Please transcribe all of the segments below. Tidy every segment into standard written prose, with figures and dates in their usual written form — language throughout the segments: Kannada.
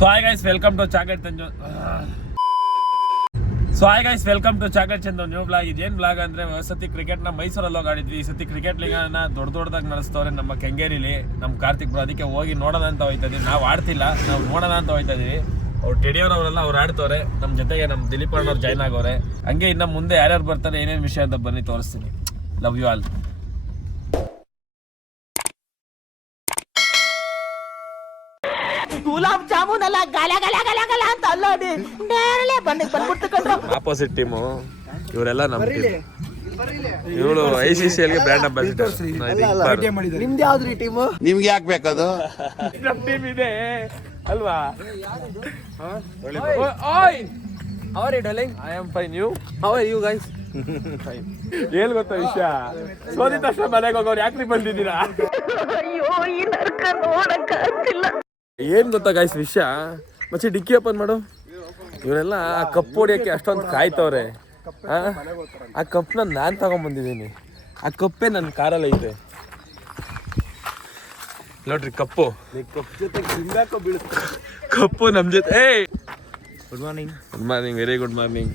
So hi guys, welcome to Chocolate Chandu new blog. ಇದೇನು ಬ್ಲಾಗ್ ಅಂದರೆ ಸತಿ ಕ್ರಿಕೆಟ್ನ ಮೈಸೂರಲ್ಲಿ ಹೋಗಿ ಆಡಿದ್ವಿ. ಈ ಸತಿ ಕ್ರಿಕೆಟ್ ಲೀಗನ್ನ ದೊಡ್ಡದಾಗಿ ನಡೆಸ್ತವ್ರೆ ನಮ್ಮ ಕೆಂಗೇರಿಲಿ, ನಮ್ಮ ಕಾರ್ತಿಕ್ ಬ್ರೋ. ಅದಕ್ಕೆ ಹೋಗಿ ನೋಡೋಣ ಅಂತ ಹೋಗ್ತಾ ಇದೀವಿ. ನಾವು ಆಡ್ತಿಲ್ಲ, ನಾವು ನೋಡೋಣ ಅಂತ ಹೋಗ್ತಾ ಇದೀವಿ. ಅವ್ರು ಟೆಡಿಯೋರವರೆಲ್ಲ ಅವ್ರು ಆಡ್ತವ್ರೆ, ನಮ್ಮ ಜೊತೆಗೆ ನಮ್ಮ ದಿಲೀಪ್ ಅಣ್ಣವ್ರು ಜಾಯ್ನ್ ಆಗೋರೆ. ಹಂಗೆ ಇನ್ನು ಮುಂದೆ ಯಾರ್ಯಾರು ಬರ್ತಾರೆ, ಏನೇನು ವಿಷಯ ಅಂತ ಬನ್ನಿ ತೋರಿಸ್ತೀನಿ. Love you all. Gulab jamun ಅಲ್ಲ, ಗಲ ಗಲ ಗಲ ಗಲ ಅಂತ ಅಲ್ಲೋಡಿ ಬಂದ್ಬಿಡ್ತು ಕಣ್ರು. ಆಪೋಸಿಟ್ ಟೀಮು ಇವರೆಲ್ಲ ನಮ್ಮ ಇವಳು ICCL ಗೆ ಬ್ರ್ಯಾಂಡ್ ಅಂಬಾಸಿಡರ್. ನಿಮ್ದು ಯಾವ್ದ್ರಿ ಟೀಮು? ನಿಮ್ಗೆ ಯಾಕೆ ಬೇಕದು? ನಮ್ಮ ಟೀಮ್ ಇದೆ ಅಲ್ವಾ? How are you darling? I am fine. You? How are you guys? Fine. ಏನ್ ಗೊತ್ತಾ ವಿಷಯ? ಸೋದಿದ ತಕ್ಷಣ ಮನೆಗೆ ಹೋಗೋರು ಯಾಕ್ರಿ ಬಂದಿದ್ದೀರಾ? ಅಯ್ಯೋ, ಈ ನರ್ಕ ನೋಡಕ್ ಆಗ್ತಿಲ್ಲ. ಏನ್ ಗೊತ್ತಾ ಗೈಸ್ ವಿಷಯ? ಮತ್ತೆ ಡಿಕ್ಕಿ ಓಪನ್ ಮಾಡು. ಇವರೆಲ್ಲ ಆ ಕಪ್ ಹೊಡಿಯೋಕ್ಕೆ ಅಷ್ಟೊಂದು ಕಾಯ್ತವ್ರೆ. ಆ ಕಪ್ನ ನಾನು ತಗೊಂಡ್ಬಂದಿದ್ದೀನಿ. ಆ ಕಪ್ಪೇ ನನ್ನ ಕಾರಲ್ಲಿ ಐತೆ ನೋಡ್ರಿ. ಕಪ್ಪು ಕಪ್ಪು ನಮ್ಮ ಜೊತೆ. Good morning. Good morning, very good morning.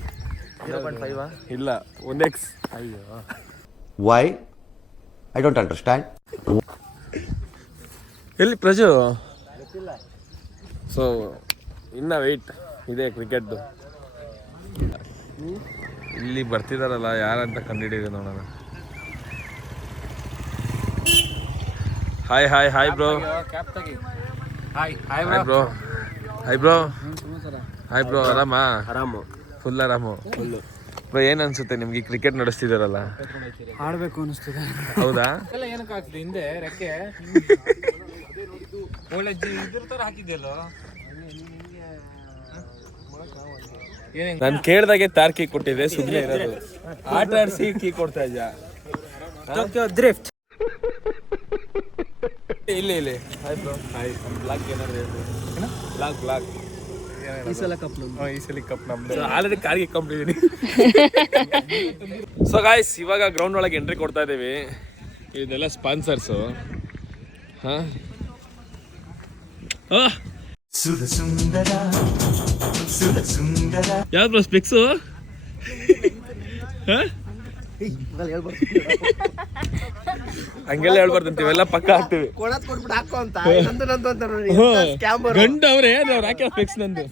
0.5 ಇಲ್ಲ 1x. ಅಯ್ಯೋ, ವೈ? I don't understand. ಎಲ್ಲಿ ಪ್ರಜು? ಸೊ ಇನ್ನ ವೆಯ್ಟ್ ಇದೆ ಕ್ರಿಕೆಟ್ದು. ಇಲ್ಲಿ ಬರ್ತಿದಾರಲ್ಲ, ಯಾರಂತ ಕಂಡುಹಿಡಿಯೋದು ನೋಡೋಣ. Hi hi hi bro. Hi bro. Hi bro. Hi bro. ಆರಾಮಾ? ಆರಾಮು, ಫುಲ್ ಆರಾಮು. ಬ್ರೋ, ಏನ್ ಅನ್ಸುತ್ತೆ ನಿಮ್ಗೆ ಕ್ರಿಕೆಟ್ ನಡೆಸ್ತಿದಾರಲ್ಲ? ಆಡ್ಬೇಕು ಅನಿಸ್ತದೆ. ಹೌದಾ? ಏನಕ್ಕೆ ಆಗ್ತದೆ ಹಿಂದೆ ರೆಕ್ಕೆ ಒಳ್ಳೆ ಇದ್ರ ತರ ಹಾಕಿದ್ಯಲ್ಲ. ನಾನು ಕೇಳ್ದಾಗೆ ತಾರ್ ಕೀ ಕೊಟ್ಟಿದ್ದೆ, ಸುಮ್ಮನೆ ಇರೋದು. ಆಟ ಆಡಿಸಿ ಕೀ ಕೊಡ್ತಾ ಇದ್ಯಾ? ಡ್ರಿಫ್ಟ್ ಇಲ್ಲಿ ಹಾಯ್ ಬ್ರೋ. ಹಾಯ್. ಬ್ಲಾಗ್ ಏನಾದ್ರು ಹೇಳಿ. ಬ್ಲಾಗ್ ಈ ಸಲ ಕಪ್ ಈ ಸಲ ಕಪ್ ನಮ್ದು. ಆಲ್ರೆಡಿ ಕಾರ್ಗೆ ಕಂಬಿದ್ದೀನಿ. ಸೊ ಗಾಯ್ಸ್, ಇವಾಗ ಗ್ರೌಂಡ್ ಒಳಗೆ ಎಂಟ್ರಿ ಕೊಡ್ತಾ ಇದ್ದೀವಿ. ಇದೆಲ್ಲ ಸ್ಪಾನ್ಸರ್ಸು. ಹಾಂ, ಯಾವ್ದು ಬ್ರೋ ಸ್ಪೆಕ್ಸು? ಹಂಗೆಲ್ಲ ಹೇಳ್ಬಾರ್ದಂತ, ಇವೆಲ್ಲ ಪಕ್ಕ ಹಾಕ್ತಿವಿ. ಗಂಡು ಅವ್ರೆ, ಅವ್ರು ಹಾಕಿ ಸ್ಪೆಕ್ಸ್ ನಂದು.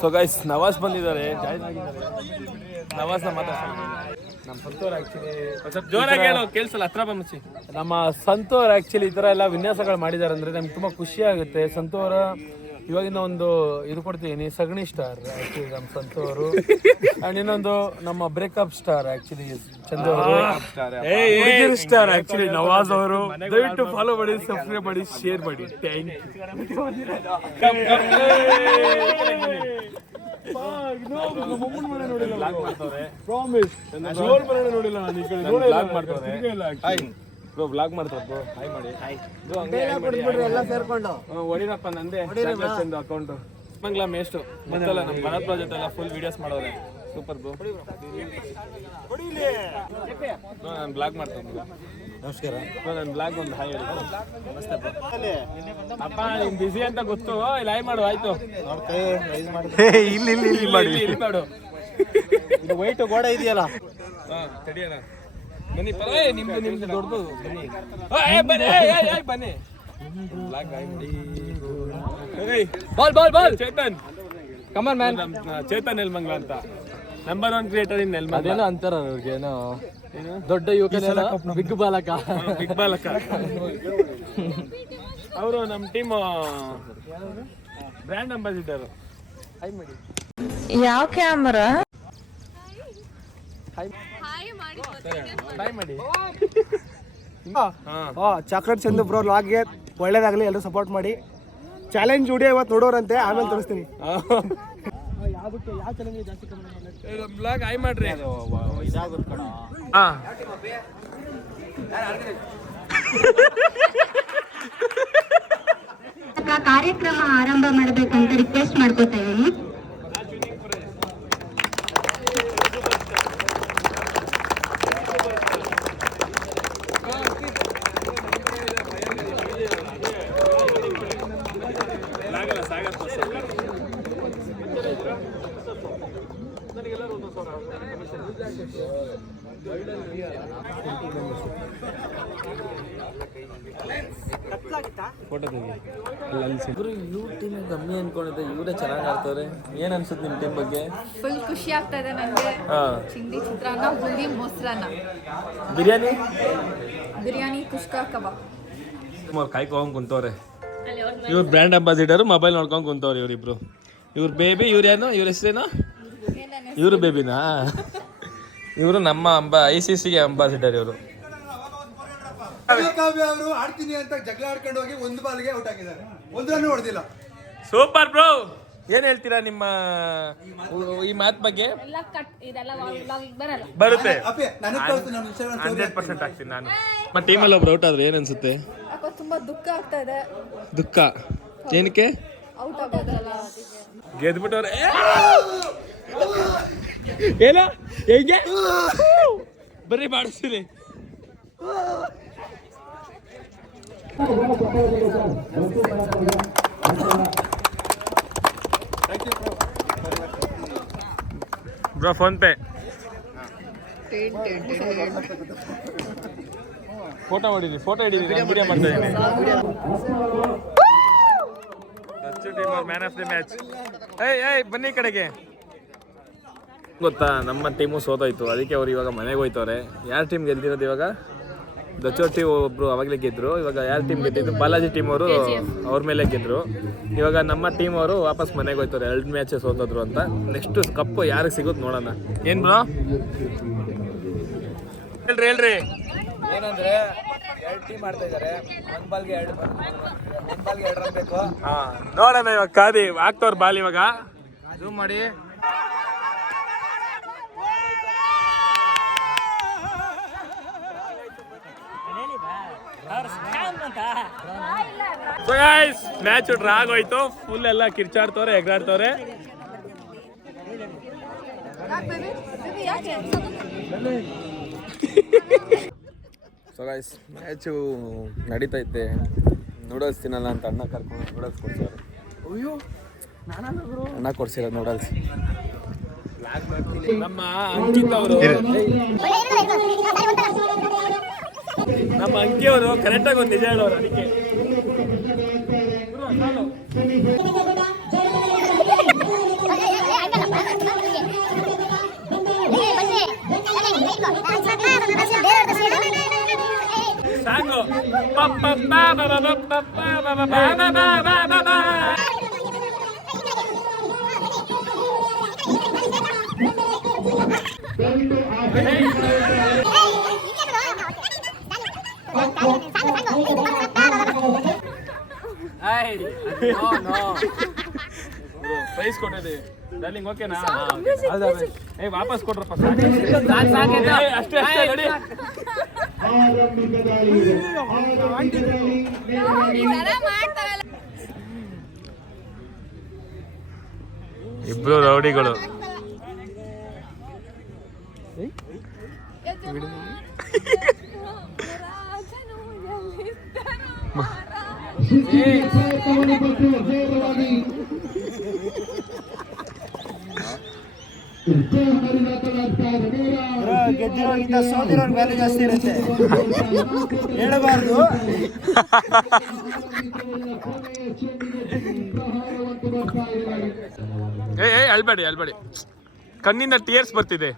ಸೊ ಗೈಸ್, ನವಾಜ್ ಬಂದಿದ್ದಾರೆ, ಜಾಯ್ನ್ ಆಗಿದ್ದಾರೆ. ನವಾಜ್ನ ಮಾತಾಡ್ತಾರೆ. ನಮ್ಮ ಸಂತೋರ್ ಆಕ್ಚುಲಿ ಸ್ವಲ್ಪ ಜೋರಾಗಿ ಹೇಳೋ, ಕೇಳಿಸಲ್ಲ, ಹತ್ರ ಬಂದು. ನಮ್ಮ ಸಂತೋರ್ ಆಕ್ಚುಲಿ ಈ ಥರ ಎಲ್ಲ ವಿನ್ಯಾಸಗಳು ಮಾಡಿದ್ದಾರೆ ಅಂದರೆ ನಮ್ಗೆ ತುಂಬ ಖುಷಿ ಆಗುತ್ತೆ. ಸಂತೋರ ಇವಾಗಿನ ಒಂದು ಇದು ಕೊಡ್ತೀನಿ, ಸಗಣಿ ಸ್ಟಾರ್ ಆ್ಯಕ್ಚುಲಿ ನಮ್ಮ ಸಂತೋರು. ಆ್ಯಂಡ್ ಇನ್ನೊಂದು ನಮ್ಮ ಬ್ರೇಕಪ್ ಸ್ಟಾರ್ ಆ್ಯಕ್ಚುಲಿ ಚಂದು ಅವರು, ಸ್ಟಾರ್ ಆ್ಯಕ್ಚುಲಿ ನವಾಜ್ ಅವರು. ದಯವಿಟ್ಟು ಫಾಲೋ ಮಾಡಿ, ಸಬ್ಸ್ಕ್ರೈಬ್ ಮಾಡಿ, ಶೇರ್ ಮಾಡಿ. Thank you. ಬ್ಲಾಗ್ ಮಾಡ್ತಾರೆ ಬ್ರೋ. ಹಾಯ್ ಮಾಡಿ. ಎಲ್ಲ ಸೇರ್ಕೊಂಡು ಹೊಡಿರಪ್ಪ, ನಂದೇ ಅಕೌಂಟು. ಮಂಗ್ಲಾ ಮೇಷ್ಟು ಮತ್ತಲ್ಲ ನಮ್ಮ ಭರತ್ ಪ್ರಾಜೆಕ್ಟ್ ಎಲ್ಲ ಫುಲ್ ವಿಡಿಯೋಸ್ ಮಾಡೋರೆ. Super bro. ನಾನು ಬ್ಲಾಗ್ ಮಾಡ್ತೇನೆ. ನಮಸ್ಕಾರ. ನನ್ನ ಬ್ಲಾಗ್ ಒಂದು ಹಾಯ್ ಹೇಳಿ. ನಮಸ್ತೆ ಬ್ರೋ. ಅಪ್ಪ ನೀನು ಬಿಸಿ ಅಂತ ಗೊತ್ತು, ಇಲ್ಲಿ ಹಾಯ್ ಮಾಡು. ಆಯ್ತು, ಇಲ್ಲಿ ಮಾಡು. ಇದು ವೈಟ್ ಗೋಡೆ ಇದೆಯಲ್ಲ. ಹಾಂ, ತಡಿಯೋಣ. ಬನ್ನಿ, ನಿಮ್ದು ದೊಡ್ಡದು. ಬನ್ನಿ. Ball Chetan, come on man. Chetan Nelamangala ಅಂತ, ನಂಬರ್ 1 ಕ್ರಿಯೇಟರ್ ಇನ್ ನೆಲ್ಮಂಗ್ಲ. ಅದೇನೋ ಅಂತಾರ ಅವ್ರಿಗೆ, ಏನೋ ದೊಡ್ಡ ಯುವಕನೆಲ್ಲ ಬಿಗ್ ಬಾಲಕ. ಅವರು ನಮ್ಮ ಟೀಮ್ ಬ್ರ್ಯಾಂಡ್ ಅಂಬಾಸಿಡರ್. ಹಾಯ್ ಮಾಡಿ. ಯಾವ ಕ್ಯಾಮರಾ? ಬಾಯ್ ಮಾಡಿ. ಚಾಕ್ಲೇಟ್ ಚಂದು ಬ್ರೋ ಲಾಗ್ಗೆ ಒಳ್ಳೇದಾಗಲಿ, ಎಲ್ಲರೂ ಸಪೋರ್ಟ್ ಮಾಡಿ. ಚಾಲೆಂಜ್ ವಿಡಿಯೋ ಇವತ್ತು ನೋಡೋರಂತೆ, ಆಮೇಲೆ ತೋರಿಸ್ತೀನಿ. ಯಾವುದಕ್ಕೆ ಯಾವ ಚಾಲೆಂಜ್ ಜಾಸ್ತಿ ಬ್ಲಾಗ್ ಹಾಯ್ ಮಾಡ್ರಿ. ಕಾರ್ಯಕ್ರಮ ಆರಂಭ ಮಾಡಬೇಕಂತ ರಿಕ್ವೆಸ್ಟ್ ಮಾಡ್ಕೋತಾ ಇದ್ದೀನಿ. ಫೋಟೋ ತೆಗಿ ಇವರು ಟೀಮ್ ಕಮ್ಮಿ ಅನ್ಕೊಂಡಿದ್ದೆ, ಇವರೇ ಚೆನ್ನಾಗಿ ಆಡ್ತಾರೆ. ಏನ್ ಅನ್ಸುತ್ತೆ ನಿಮ್ಮ ಟೀಮ್ ಬಗ್ಗೆ? ಫುಲ್ ಖುಷಿ ಆಗ್ತಾ ಇದೆ ನನಗೆ. ಚಿಂದಿ ಚಿತ್ರಾನ್ನ, ಬುಂದಿ ಮೊಸರನ್ನ, ಬಿರಿಯಾನಿ, ಕುಷ್ಕ ಕಬಾಬ್. ಕಾಯ್ಕೊಂಡ್ ಕುಂತವ್ರೆ. ಇವ್ರು ಬ್ರ್ಯಾಂಡ್ ಅಂಬಾಸಿಡರ್, ಮೊಬೈಲ್ ನೋಡ್ಕೊಂಡ್ ಕುಂತವ್ರೆ ಇವರಿಬ್ರು. ಇವ್ರ ಬೇಬಿ, ಇವ್ರೇನು, ಇವ್ರ ಹೆಸರೇನು? ಇವರು ಬೇಬಿನಾ? ಇವರು ನಮ್ಮ ICCಗೆ ಅಂಬಾಸಿಡರ್ ಇವರು. ಅವರು ಆಡ್ತೀನಿ ಅಂತ ಜಗಳ ಆಡ್ಕೊಂಡು ಹೋಗಿ ಒಂದು ಬಾಲ್ಗೆ ಔಟ್ ಆಗಿದ್ದಾರೆ, ಒಂದು ರನ್ ಹೊಡೆದಿಲ್ಲ. Super bro. ಏನ್ ಹೇಳ್ತೀರಾ ನಿಮ್ಮ ಈ ಮಾತ್ ಬಗ್ಗೆ? ಬರುತ್ತೆ, 100% ಆಗ್ತೀನಿ ನಾನು. ನಮ್ಮ ಟೀಮಲ್ಲಿ ಒಬ್ರು ಔಟ್ ಆದ್ರೆ ಏನ್ ಅನ್ಸುತ್ತೆ? ತುಂಬಾ ದುಃಖ ಆಗ್ತಾ ಇದೆ. ದುಃಖ ಏನಕ್ಕೆ? ಔಟ್ ಆಗೋದ್ರಲ್ಲ. ಗೆದ್ಬಿಟ್ಟವ್ರೆ. ಏನ ಹೇಗೆ ಬರ್ರಿ ಮಾಡಿಸ್ತೀನಿ. Bro PhonePe. ಫೋಟೋ ಹೊಡಿರಿ, ಫೋಟೋ ಹಿಡಿದಿರಿ, ವಿಡಿಯೋ ಮಾಡ್ತಾ ಇದ್ದೀನಿ. Man of the match. ಏಯ್ ಬನ್ನಿ ಕಡೆಗೆ. ಗೊತ್ತಾ, ನಮ್ಮ ಟೀಮು ಸೋತೋಯ್ತು, ಅದಕ್ಕೆ ಅವ್ರು ಇವಾಗ ಮನೆಗೆ ಹೋಯ್ತವ್ರೆ. ಯಾರ ಟೀಮ್ ಗೆದ್ದಿರೋದು ಇವಾಗ? ದಚೋರ್ ಟೀಮ್ ಒಬ್ರು ಅವಾಗಲೇ ಗೆದ್ರು. ಇವಾಗ ಯಾರ ಟೀಮ್ ಗೆದ್ದಿದ್ದು? ಬಾಲಾಜಿ ಟೀಮ್ ಅವರು ಅವ್ರ ಮೇಲೆ ಗೆದ್ರು. ಇವಾಗ ನಮ್ಮ ಟೀಮ್ ಅವರು ವಾಪಸ್ ಮನೆಗೆ ಹೋಯ್ತಾರೆ, 2 ಮ್ಯಾಚ್ ಸೋತೋದ್ರು ಅಂತ. ನೆಕ್ಸ್ಟ್ ಕಪ್ಪು ಯಾರಿಗೆ ಸಿಗುತ್ತೆ ನೋಡೋಣ. ಏನ್ ಬ್ರೋ ಹೇಳ್ರಿ? ಏನಂದ್ರೆ 2 ಟೀಮ್ ಆಡ್ತಾ ಇದಾರೆ, ಒಂದ್ ಬಾಲ್ಗೆ 2 ರನ್ ಬೇಕು. ನೋಡೋಣ ಇವಾಗ ಕಾದಿ ಆಗ್ತವ್ರ ಬಾಲ್. ಇವಾಗ ಝೂಮ್ ಮಾಡಿ. ಮ್ಯಾಚ್ ಡ್ರಾ ಆಗೋಯ್ತು. ಫುಲ್ ಎಲ್ಲ ಕಿರ್ಚಾಡ್ತವ್ರೆ, ಎಗರಾಡ್ತವ್ರೆ. ಸೊ ಗೈಸ್, ಮ್ಯಾಚು ನಡೀತೈತೆ. ನೂಡಲ್ಸ್ ತಿನ್ನಲ್ಲ ಅಂತ ಅಣ್ಣ ಕರ್ಕೊಂಡು ನೂಡಲ್ಸ್ ಕೊಡ್ತಾರೆ. ಅಣ್ಣ ಕೊಡ್ಸಿರೋ ನೂಡಲ್ಸ್. ನಮ್ಮ ಅಂಕಿತ್ ಅವರು, ನಮ್ಮ ಅಂಕಿಯವರು ಕರೆಕ್ಟಾಗಿ ಒಂದು ನಿಜ ಹೇಳೋರು. ಅದಕ್ಕೆ ಸಾಂಗು ಪ್ರೈಸ್ ಕೊಟ್ಟಿದ್ದೀವಿ ಡಾರ್ಲಿಂಗ್. ಓಕೆನಾ? ಏ ವಾಪಸ್ ಕೊಡ್ರಪ್ಪ. ಅಷ್ಟೇ ನೋಡಿ. ಇಬ್ರು ರೌಡಿಗಳು. ಗೆದ್ದಿರೋಗಿಂತ ಸೋತಿರೋರ್ ವ್ಯಾಲ್ಯೂ ಜಾಸ್ತಿ ಇರುತ್ತೆ, ಹೇಳಬಾರ್ದು. ಅಳ್ಬೇಡಿ. ಕಣ್ಣಿಂದ ಟೀಯರ್ಸ್ ಬರ್ತಿದೆ.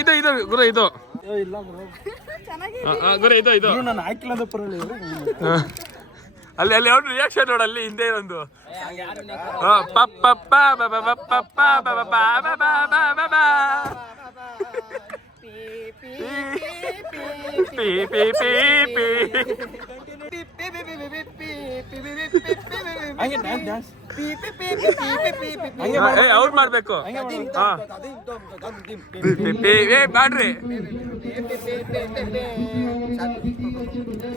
ಇದು ಗುರು, ಇದು ಗುರು, ಇದು ನಾನು ಹಾಕಿಲ್ಲದ ಪರವಾಗಿಲ್ಲ. ಅಲ್ಲಿ ಅವ್ರ ರಿಯಾಕ್ಷನ್ ನೋಡಲ್ಲಿ ಹಿಂದೆ ಒಂದು ಅವ್ರು ಮಾಡ್ಬೇಕು.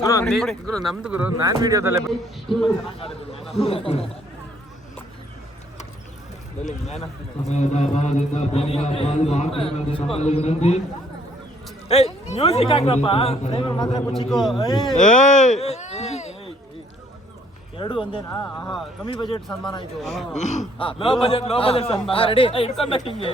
ಮಾಡ್ರಿ ಗುರು, ನಮ್ದು ಗುರು, ನಾನ್ ವಿಡಿಯೋದಲ್ಲೇ ಮ್ಯೂಸಿಕ್ ಹಾಕ್ರಪ್ಪ. ಎರಡು ಒಂದೇನಾ? ಕಮ್ಮಿ ಬಜೆಟ್ ಸನ್ಮಾನ ಇದು. ಲೋ ಬಜೆಟ್ ಸನ್ಮಾನ. ರೆಡಿ ಇಟ್ಕೊಂಬೇಕು ಹಿಂಗೆ.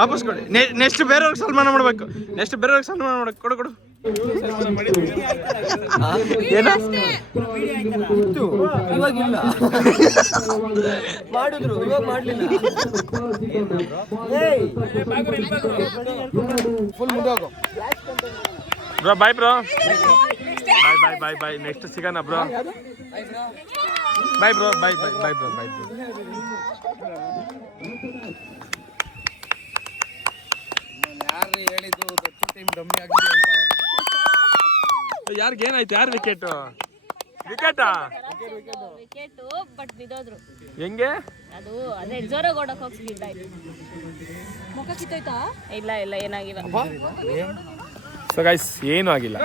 ವಾಪಸ್ ಕೊಡಿ. ನೆಕ್ಸ್ಟ್ ಬೇರೆಯವ್ರಿಗೆ ಸನ್ಮಾನ ಮಾಡ್ಬೇಕು. ಕೊಡು ಕೊಡು. ಏನು ಇವಾಗಿಲ್ಲ ಮಾಡಿದ್ರು, ಇವಾಗ ಮಾಡ್ಲಿಲ್ಲ. ಫುಲ್ ಮುಂದೆ ಹೋಗು bro. Bye bro. Bye. Next ಸಿಗೋಣ bro. Bye bro. Bye bro. ಯಾರಿಗೆ ಏನಾಯ್ತು? ಯಾರು ವಿಕೆಟಾ? Wicket but ಬಿದ್ದೋದ್ರು. ಹೆಂಗೆ? ಅದು ಅದೇ ಜೋರಾಗಿ ಓಡಕ್ ಹೋಗ್ತಿದ್ದ. ಮುಖ ಕಿತ್ತೋಯ್ತಾ? ಇಲ್ಲ ಏನಾಗಿಲ್ಲ. ಸೊ ಗೈಸ್ ಏನೂ ಆಗಿಲ್ಲ.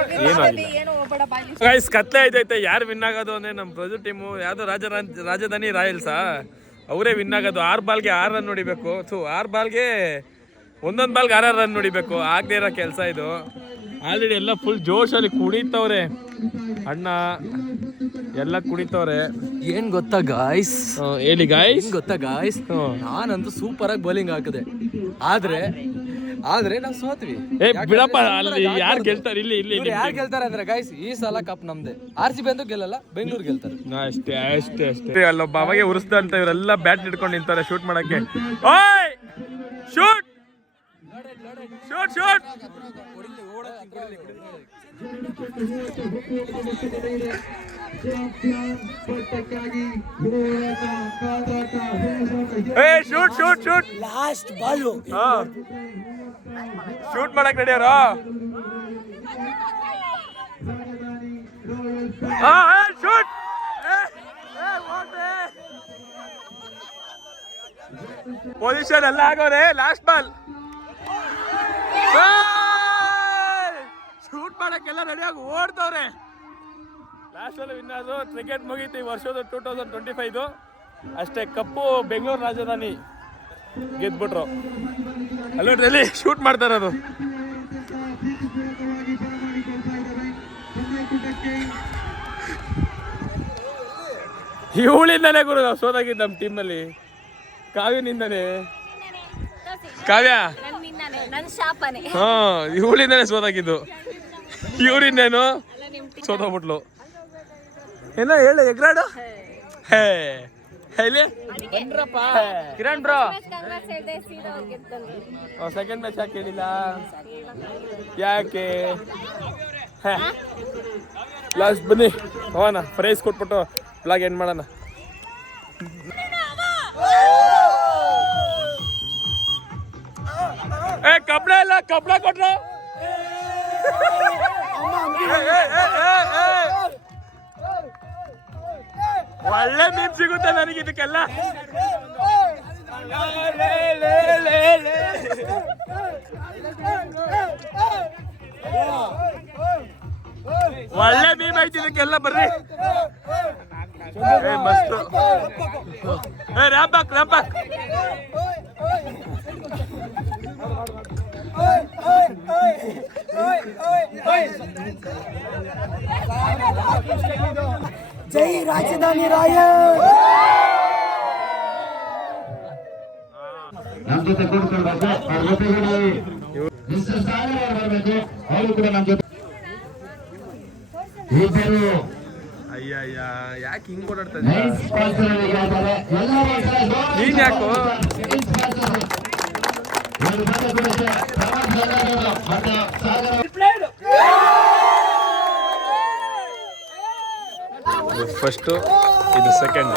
ಗೈಸ್ ಕತ್ಲೆ ಐತೈತೆ. ಯಾರು ವಿನ್ ಆಗೋದು ಅಂದ್ರೆ ನಮ್ಮ ಪ್ರೊಜೆಕ್ಟ್ ಟೀಮು ಯಾವ್ದೋ ರಾಜಧಾನಿ ರಾಯಲ್ಸಾ ಅವರೇ ವಿನ್ ಆಗೋದು. 6 ಬಾಲ್ಗೆ 6 ರನ್ ನೋಡಿಬೇಕು. 6 ಬಾಲ್ಗೆ ಒಂದೊಂದು ಬಾಲ್ಗೆ 6 ರನ್ ನೋಡಿಬೇಕು. ಆಗದೆ ಇರೋ ಕೆಲಸ ಇದು. ಆಲ್ರೆಡಿ ಎಲ್ಲ ಫುಲ್ ಜೋಶಲ್ಲಿ ಕುಣಿತವ್ರೆ. ಅಣ್ಣ ಎಲ್ಲ ಕುಣಿತವ್ರೆ. ಏನ್ ಗೊತ್ತಾ ಗಾಯ್ಸ್? ಹೇಳಿ ಗಾಯ್ಸ್. ನಾನಂತೂ ಸೂಪರ್ ಆಗಿ ಬೌಲಿಂಗ್ ಹಾಕಿದೆ. ಆದ್ರೆ ನಾವು ಸೋತ್ವಿ. ಬಿಡಪ್ಪ, ಅಲ್ಲಿ ಯಾರು ಗೆಲ್ತಾರೆ? ಇಲ್ಲಿ ಯಾರು ಗೆಲ್ತಾರೆ ಅಂದ್ರೆ ಗಾಯ್ಸ್, ಈ ಸಲ ಕಪ್ ನಮ್ದೆ. RCB ಅಂತೂ ಗೆಲ್ಲಲ್ಲ, ಬೆಂಗಳೂರು ಗೆಲ್ತಾರೆ. ಅಷ್ಟೇ. ಅಲ್ಲೊಬ್ಬ ಅವಾಗೆ ಉರಿಸ್ದಂತ ಇವರೆಲ್ಲ ಬ್ಯಾಟ್ ಹಿಡ್ಕೊಂಡು ನಿಂತಾರೆ ಶೂಟ್ ಮಾಡಕ್ಕೆ. ಓಯ್ shoot. Shoot last ball. Shoot ಮಾಡಕ್ ರೆಡಿಯಾರ? ಶೂಟ್. ಪೊಸಿಷನ್ ಎಲ್ಲ ಆಗೋರೆ. Last ball. ಶೂಟ್ ಮಾಡಕ್ಕೆಲ್ಲ ರೆಡಿಯಾಗಿ ಓಡ್ತವ್ರೆ. ಲಾಸ್ಟ್ ಅಲ್ಲಿ ವಿನ್ ಆದ್ರು. ಕ್ರಿಕೆಟ್ ಮುಗೀತು ಈ ವರ್ಷದ 2025. ಅಷ್ಟೇ. ಕಪ್ಪು ಬೆಂಗಳೂರು ರಾಜಧಾನಿ ಗೆದ್ಬಿಟ್ರು. ಅಲ್ಲೋಡ್ರಲ್ಲಿ ಶೂಟ್ ಮಾಡ್ತಾರೆ. ಅದು ಇವಳಿಂದಾನೆ ಗುರು ನಾವು ಸೋದಾಗಿದ್ದು ನಮ್ಮ ಟೀಮಲ್ಲಿ. ಕಾವ್ಯನಿಂದಾನೆ. ಕಾವ್ಯ ನನ್ ಶಾಪನೆ. ಇವಳಿಂದಾನೆ ಸೋದಾಗಿದ್ದು. ಇವರಿಂದೇನು ಸೋದೋಗ್ಬಿಟ್ಲು. ಏನೋ ಹೇಳು ಎಗ್ರಾಡು. ಕಿರಣ್ ಬ್ರೋ ಸೆಕೆಂಡ್ ಮ್ಯಾಚ್ ಯಾಕೆ ಹೇಳಿಲ್ಲ? ಯಾಕೆ? ಲಾಸ್ಟ್ ಬನ್ನಿ ಹೋಗೋಣ. ಪ್ರೈಸ್ ಕೊಟ್ಬಿಟ್ಟು ಬ್ಲಾಗ್ ಎಂಡ್ ಮಾಡೋಣ. ಕಬ್ಣ ಕೊಟ್ರು. ಒಳ್ಳೆ ಮೀನ್ ಸಿಗುತ್ತೆ ನನಗೆ ಇದಕ್ಕೆಲ್ಲ. ಒಳ್ಳೆ ಮೀಮ್ ಐತಿ ಇದಕ್ಕೆಲ್ಲ. ಬರ್ರಿ ಮಸ್ತ್. ರ್ಯಾಂಪ್ ಹಾಕ್. ಜೈ ರಾಜಧಾನಿ ರಾಯಲ್. ನಮ್ಮ ಜೊತೆ ಕೂತ್ಕೊಳ್ಬೇಕು. ಅವ್ರ ಜೊತೆಗೂಡಿ ಮಿಸ್ಟರ್ ಸಾಗರ್ ಅವರು ಬರಬೇಕು. ಅವರು ಕೂಡ ನಮ್ಮ ಜೊತೆ ಇಬ್ಬರು. ಅಯ್ಯ ಯಾಕೆ ಹಿಂಗ್ ಓಡಾಡ್ತಾ ನೀನ್ ಯಾಕೋ? ಫಸ್ಟ್ ಇದು ಸೆಕೆಂಡ್.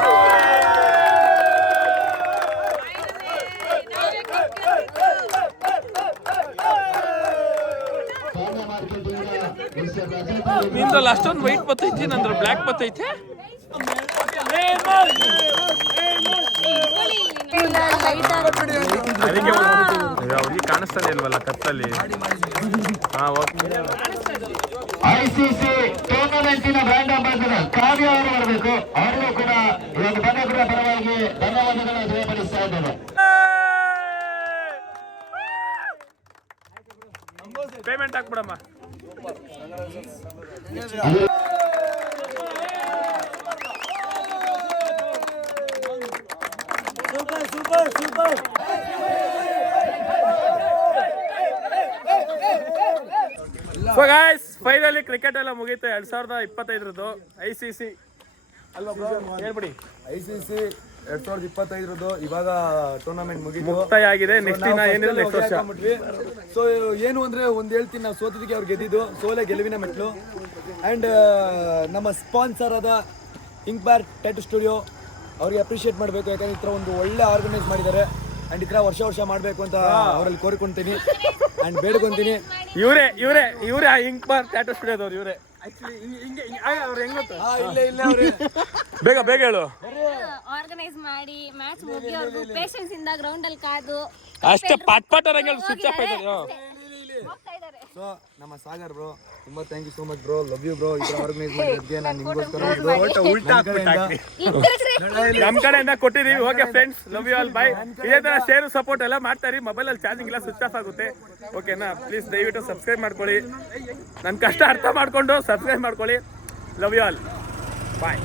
ನಿಂದ್ರಲ್ಲಿ ಅಷ್ಟೊಂದು ವೈಟ್ ಬತ್ತೈತಿ, ನಂದ್ರ ಬ್ಲ್ಯಾಕ್ ಬತ್ತೈತೆ. ಅದಕ್ಕೆ ಅವ್ರಿಗೆ ಕಾಣಿಸ್ತಾನೆ ಇಲ್ವಲ್ಲ ಕತ್ತಲ್ಲಿ. ICC ಟೂರ್ನಮೆಂಟಿನ ಬ್ರ್ಯಾಂಡ್ ಅಂಬಾಸಿಡರ್ ಕಾವ್ಯ ಅವರು ಬರಬೇಕು. ಅವರಿಗೂ ಕೂಡ ಇವತ್ತು ಬನ್ನಗುಡ ಪರವಾಗಿ ಧನ್ಯವಾದಗಳನ್ನು ತಿಳಿಯಪಡಿಸ್ತಾ ಇದ್ದೇನೆ. ಪೇಮೆಂಟ್ ಹಾಕ್ಬಿಡಮ್ಮ. ಸೊ ಗಾಯ್ಸ್ ಫೈನಲಿ ಕ್ರಿಕೆಟ್ ಎಲ್ಲ ಮುಗೀತು 2025 ICC ಅಲ್ವಾ ಬ್ರೋ ಹೇಳ್ಬಿಡಿ. ICC 2025 ಇವಾಗ ಟೂರ್ನಮೆಂಟ್ ಮುಗಿತು, ಮುಕ್ತಾಯ ಆಗಿದೆ. ನೆಕ್ಸ್ಟ್ ದಿನ ಏನಿಲ್ಲ, ನೆಕ್ಸ್ಟ್ ವರ್ಷ. ಸೊ ಏನು ಅಂದ್ರೆ ಒಂದು ಹೇಳ್ತೀನಿ, ನಾವು ಸೋತಿದ್ದಕ್ಕೆ ಅವ್ರು ಗೆದ್ದಿದ್ದು, ಸೋಲೆ ಗೆಲುವಿನ ಮೆಟ್ಲು. ಆ್ಯಂಡ್ ನಮ್ಮ ಸ್ಪಾನ್ಸರ್ ಆದ ಇಂಕ್ಬಾರ್ ಟ್ಯಾಟೂ ಸ್ಟುಡಿಯೋ ಅವ್ರಿಗೆ ಅಪ್ರಿಷಿಯೇಟ್ ಮಾಡಬೇಕು, ಯಾಕಂದ್ರೆ ಈ ಥರ ಒಂದು ಒಳ್ಳೆ ಆರ್ಗನೈಸ್ ಮಾಡಿದ್ದಾರೆ. ಆ್ಯಂಡ್ ಈ ಥರ ವರ್ಷ ಮಾಡಬೇಕು ಅಂತ ಅವರಲ್ಲಿ ಕೋರಿಕೊಂತೀನಿ ಆ್ಯಂಡ್ ಬೇಡ್ಕೊಂತೀನಿ. ಇವರೇ ಆ ಇಂಕ್ಬಾರ್ ಟ್ಯಾಟೂ ಸ್ಟುಡಿಯೋದವ್ರು ಇವರೇ. ಅವ್ರು ಹೆಂಗ್ ಗೊತ್ತಾ? ಇಲ್ಲ ಅವ್ರೆ ಬೇಗ ಹೇಳು. ಆರ್ಗನೈಸ್ ಮಾಡಿ ಮ್ಯಾಚ್ ಮುಗಿಯೋರ್ಗು ಪೇಷನ್ಸ್ ಇಂದ ಗ್ರೌಂಡ್ ಅಲ್ಲಿ ಕಾದು ಅಷ್ಟೇ ಪಟ್ ಸ್ವಿಚ್ ಆಫ್ ಆಯ್ತು. ಹೋಗ್ತಾ ಇದಾರೆ. ಸೊ ನಮ್ಮ ಸಾಗರ್ ಬ್ರೋ ತುಂಬಾ thank you so much bro, love you bro. ಈ ಥರ ಆರ್ಗನೈಸ್ ಮಾಡಿದ್ದಕ್ಕೆ ನಾನು ನಿಮಗೋಸ್ಕರ ನಮ್ ಕಡೆಯಿಂದ ಕೊಟ್ಟಿದೀವಿ. Okay friends, love you all, bye. ಇದೇ ತರ ಶೇರ್ ಸಪೋರ್ಟ್ ಎಲ್ಲ ಮಾಡ್ತಾರೆ. ಮೊಬೈಲ್ ಅಲ್ಲಿ ಚಾರ್ಜಿಂಗ್ ಇಲ್ಲ, ಸ್ವಿಚ್ ಆಫ್ ಆಗುತ್ತೆ. ಓಕೆನಾ? ಪ್ಲೀಸ್ ದಯವಿಟ್ಟು ಸಬ್ಸ್ಕ್ರೈಬ್ ಮಾಡ್ಕೊಳ್ಳಿ. ನನ್ನ ಕಷ್ಟ ಅರ್ಥ ಮಾಡ್ಕೊಂಡು ಸಬ್ಸ್ಕ್ರೈಬ್ ಮಾಡ್ಕೊಳ್ಳಿ. Love you all, bye.